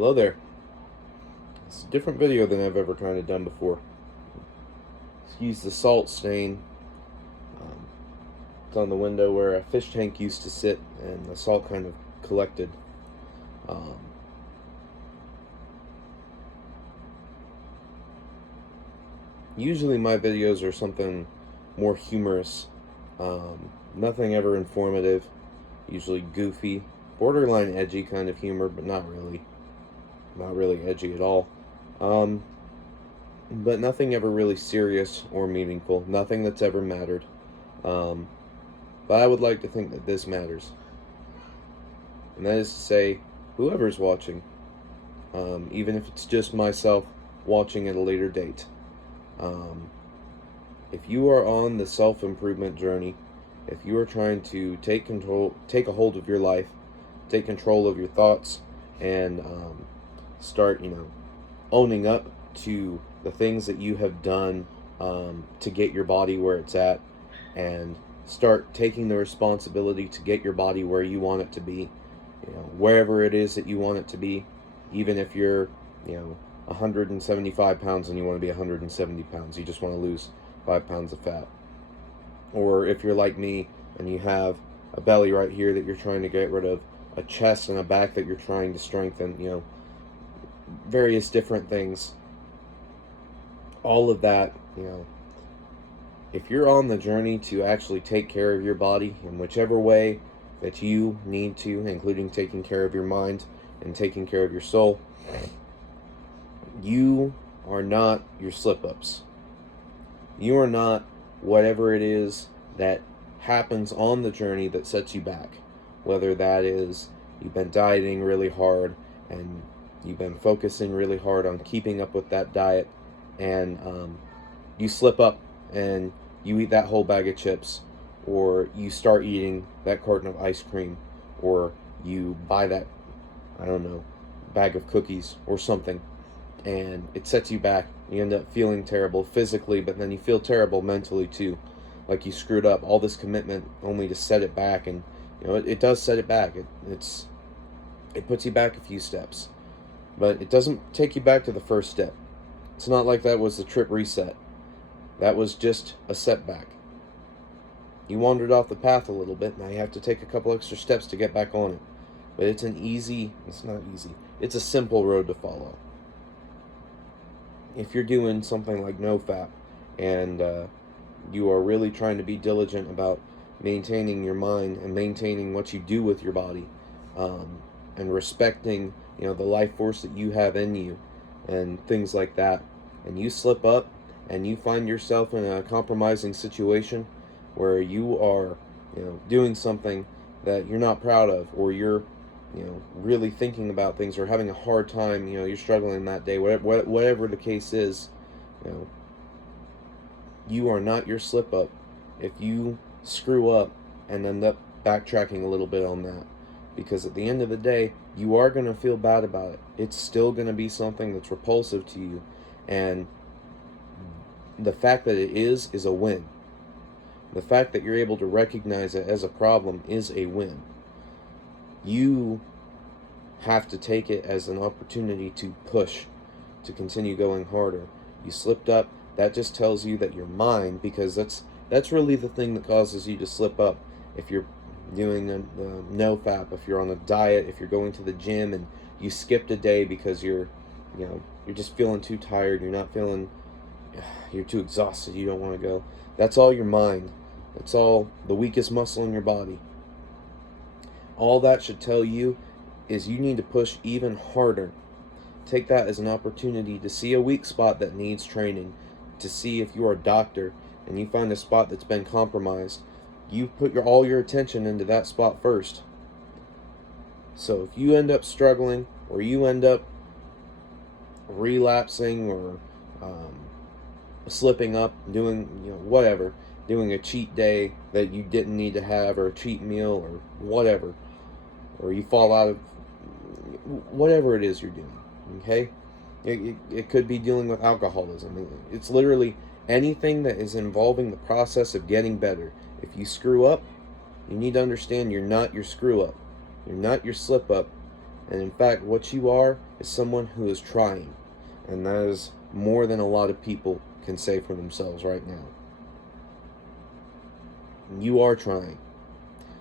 Hello there. It's a different video than I've ever kind of done before. Excuse the salt stain. Um, it's on the window where a fish tank used to sit, and the salt kind of collected. Um, Usually my videos are something more humorous. Nothing ever informative. Usually goofy, borderline edgy kind of humor, but not really. Not really edgy at all. Um, but nothing ever really serious or meaningful. Nothing that's ever mattered. Um, but I would like to think that this matters. And that is to say, whoever's watching, even if it's just myself watching at a later date, um, if you are on the self-improvement journey, if you are trying to take a hold of your life, take control of your thoughts, and start, owning up to the things that you have done to get your body where it's at, and start taking the responsibility to get your body where you want it to be, wherever it is that you want it to be, even if you're, 175 pounds and you want to be 170 pounds, you just want to lose 5 pounds of fat. Or if you're like me and you have a belly right here that you're trying to get rid of, a chest and a back that you're trying to strengthen, various different things. All of that, if you're on the journey to actually take care of your body in whichever way that you need to, including taking care of your mind and taking care of your soul, you are not your slip-ups. You are not whatever it is that happens on the journey that sets you back. Whether that is you've been dieting really hard and you've been focusing really hard on keeping up with that diet, and you slip up and you eat that whole bag of chips, or you start eating that carton of ice cream, or you buy that, bag of cookies or something, and it sets you back. You end up feeling terrible physically, but then you feel terrible mentally too, like you screwed up all this commitment only to set it back. And it does set it back. It puts you back a few steps, but it doesn't take you back to the first step. It's not like that was the trip reset. That was just a setback. You wandered off the path a little bit. Now you have to take a couple extra steps to get back on it. But it's not easy. It's a simple road to follow. If you're doing something like NoFap, and you are really trying to be diligent about maintaining your mind and maintaining what you do with your body, and respecting, the life force that you have in you and things like that, and you slip up and you find yourself in a compromising situation where you are, doing something that you're not proud of, or you're, really thinking about things, or having a hard time, you're struggling that day, whatever the case is, you are not your slip up if you screw up and end up backtracking a little bit on that. Because at the end of the day, you are going to feel bad about it. It's still going to be something that's repulsive to you. And the fact that it is a win. The fact that you're able to recognize it as a problem is a win. You have to take it as an opportunity to push, to continue going harder. You slipped up, that just tells you that your mind, because that's really the thing that causes you to slip up. If you're doing a NoFap, if you're on a diet, if you're going to the gym and you skipped a day because you're just feeling too tired, you're too exhausted, you don't want to go. That's all your mind. That's all the weakest muscle in your body. All that should tell you is you need to push even harder. Take that as an opportunity to see a weak spot that needs training, to see if you're a doctor and you find a spot that's been compromised. You put all your attention into that spot first. So if you end up struggling, or you end up relapsing, or slipping up, doing whatever, doing a cheat day that you didn't need to have, or a cheat meal, or whatever, or you fall out of whatever it is you're doing, okay? It could be dealing with alcoholism. It's literally anything that is involving the process of getting better. If you screw up, you need to understand you're not your screw up. You're not your slip up. And in fact, what you are is someone who is trying. And that is more than a lot of people can say for themselves right now. You are trying.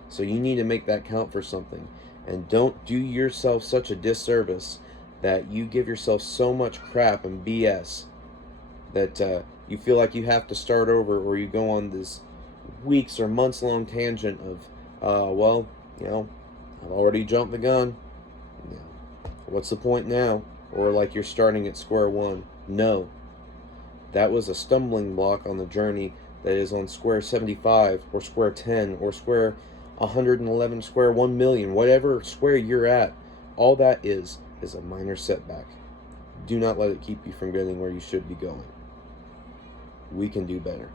So you need to make that count for something. And don't do yourself such a disservice that you give yourself so much crap and BS that you feel like you have to start over, or you go on this weeks or months long tangent of, well, I've already jumped the gun. What's the point now? Or like you're starting at square one. No. That was a stumbling block on the journey that is on square 75 or square 10 or square 111, square 1 million, whatever square you're at. All that is a minor setback. Do not let it keep you from getting where you should be going. We can do better.